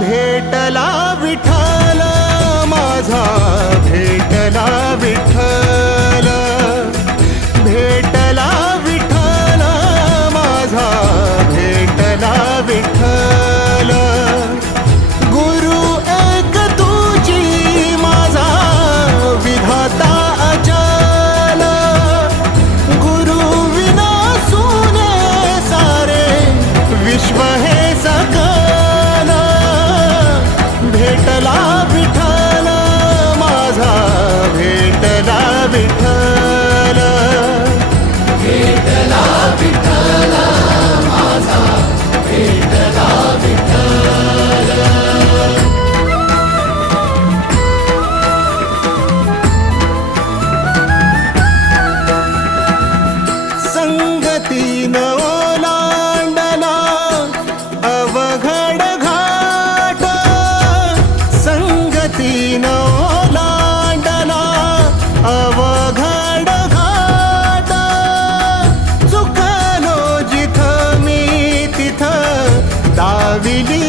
भेटला विठ्ठल माझा, भेटला विठ्ठल, भेटला विठ्ठल माझा, भेटला विठ्ठल. गुरु एक तुझी माझा विधाता अचल, गुरु विना सुने सारे विश्व हे सकल. भेटला विठ्ठल माझा, भेटला विठ्ठल, भेटला विठ्ठल माझा, भेटला विठ्ठल. संगतीन ओलांडला अवघड घाट, संगतीन ओलांडला अवघड घाट. चुकलो जिथं मी तिथं दाविली